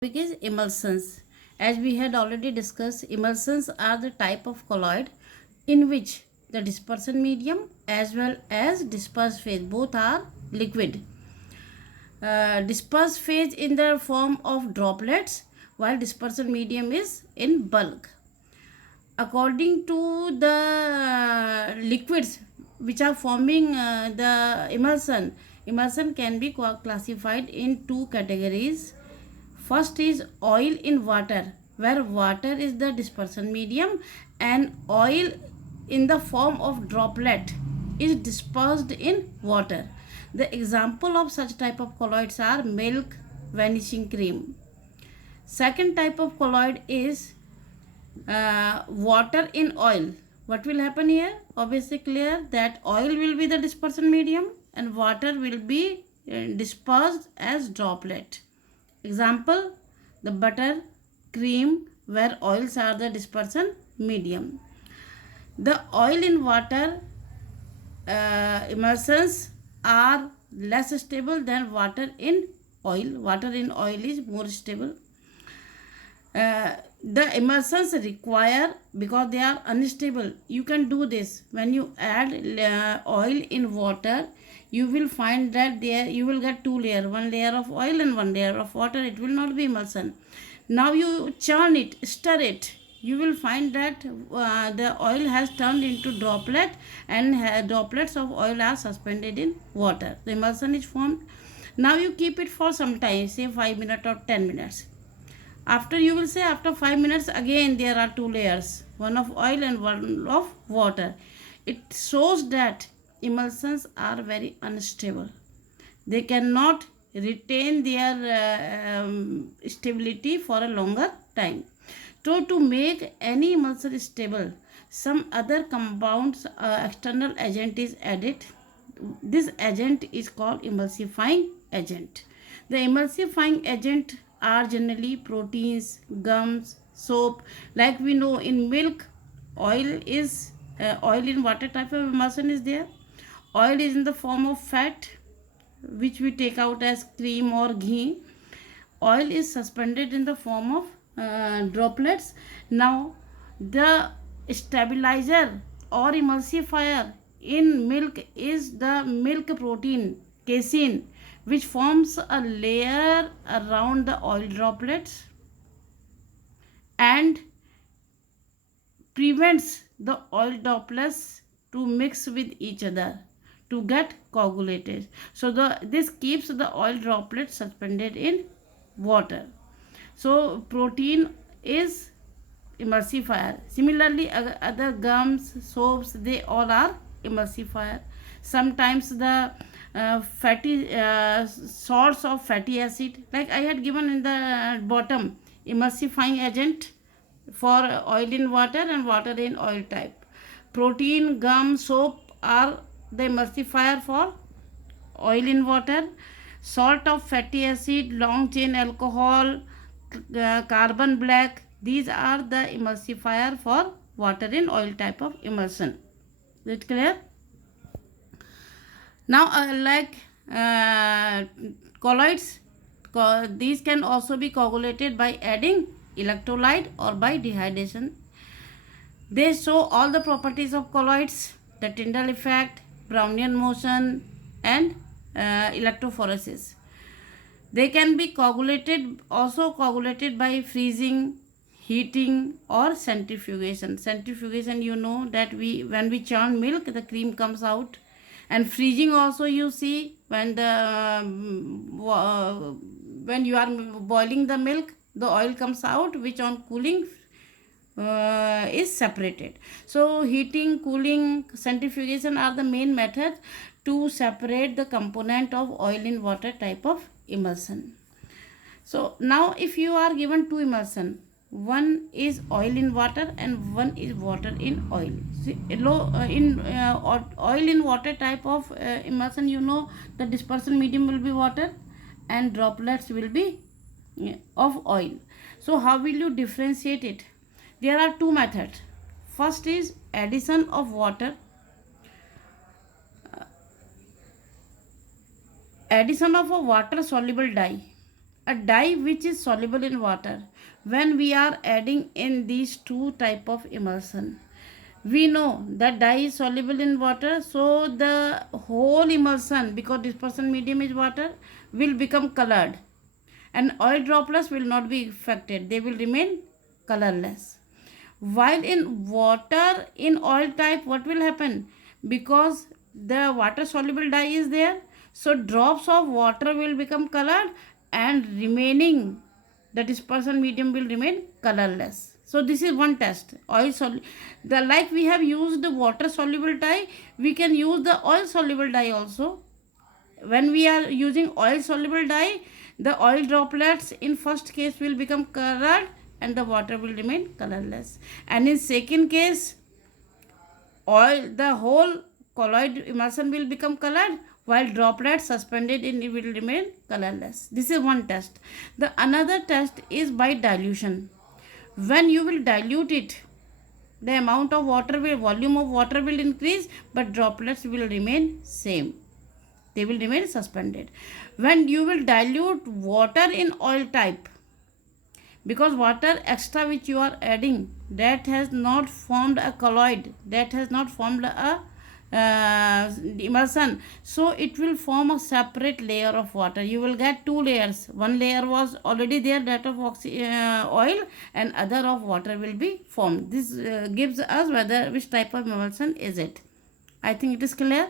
Because emulsions, as we had already discussed, emulsions are the type of colloid in which the dispersion medium as well as dispersed phase both are liquid. Dispersed phase in the form of droplets, while dispersion medium is in bulk. According to the liquids which are forming the emulsion can be classified in two categories. First is oil in water, where water is the dispersion medium and oil in the form of droplet is dispersed in water. The example of such type of colloids are milk, vanishing cream. Second type of colloid is water in oil. What will happen here? Obviously clear that oil will be the dispersion medium and water will be dispersed as droplet. Example, the butter, cream, where oils are the dispersion medium. The oil in water emulsions are less stable than water in oil. Water in oil is more stable. The emulsions require, because they are unstable, you can do this when you add oil in water. You will find that there you will get two layer, one layer of oil and one layer of water. It will not be emulsion. Now you churn it, stir it, you will find that the oil has turned into droplet and droplets of oil are suspended in water. The emulsion is formed. Now you keep it for some time, say 5 minutes or 10 minutes. After, you will say, after 5 minutes again there are two layers, one of oil and one of water. It shows that emulsions are very unstable. They cannot retain their stability for a longer time. So to make any emulsion stable, some other compounds external agent is added. This agent is called emulsifying agent. The emulsifying agent are generally proteins, gums, soap. Like we know in milk, oil is oil in water type of emulsion is there. Oil is in the form of fat which we take out as cream or ghee. Oil is suspended in the form of droplets. Now the stabilizer or emulsifier in milk is the milk protein casein, which forms a layer around the oil droplets and prevents the oil droplets to mix with each other to get coagulated. So this keeps the oil droplets suspended in water. So protein is emulsifier. Similarly, other gums, soaps, they all are emulsifier. Sometimes the fatty source of fatty acid, like I had given in the bottom, emulsifying agent for oil in water and water in oil type. Protein, gum, soap are the emulsifier for oil in water. Salt of fatty acid, long chain alcohol, carbon black, these are the emulsifier for water in oil type of emulsion. Is it clear? Now colloids, these can also be coagulated by adding electrolyte or by dehydration. They show all the properties of colloids: the Tyndall effect, Brownian motion, and electrophoresis. They can be also coagulated by freezing, heating, or centrifugation. Centrifugation, you know that when we churn milk, the cream comes out. And freezing also, you see, when you are boiling the milk, the oil comes out, which on cooling is separated. So heating, cooling, centrifugation are the main methods to separate the component of oil in water type of emulsion. So now if you are given two emulsion, one is oil in water and one is water in oil. See, oil in water type of emulsion, you know, the dispersion medium will be water and droplets will be of oil. So how will you differentiate it? There are two methods. First is addition of water. Addition of a water soluble dye. a dye which is soluble in water. When we are adding in these two type of emulsion, we know that dye is soluble in water, so the whole emulsion, because dispersion medium is water, will become colored, and oil droplets will not be affected, they will remain colorless. While in water, in oil type, what will happen? Because the water soluble dye is there, so drops of water will become colored, and remaining the dispersion medium will remain colorless. So this is one test. The like we have used the water soluble dye, we can use the oil soluble dye also. When we are using oil soluble dye, the oil droplets in first case will become colored, and the water will remain colorless, and in second case, the whole colloid emulsion will become colored, while droplets suspended in it will remain colorless. This is one test. The another test is by dilution. When you will dilute it, the amount of volume of water will increase, but droplets will remain same, they will remain suspended. When you will dilute water in oil type, because water extra which you are adding, that has not formed a colloid, that has not formed a emulsion, so it will form a separate layer of water. You will get two layers, one layer was already there, that of oil, and other of water will be formed. This gives us whether which type of emulsion is it. I think it is clear.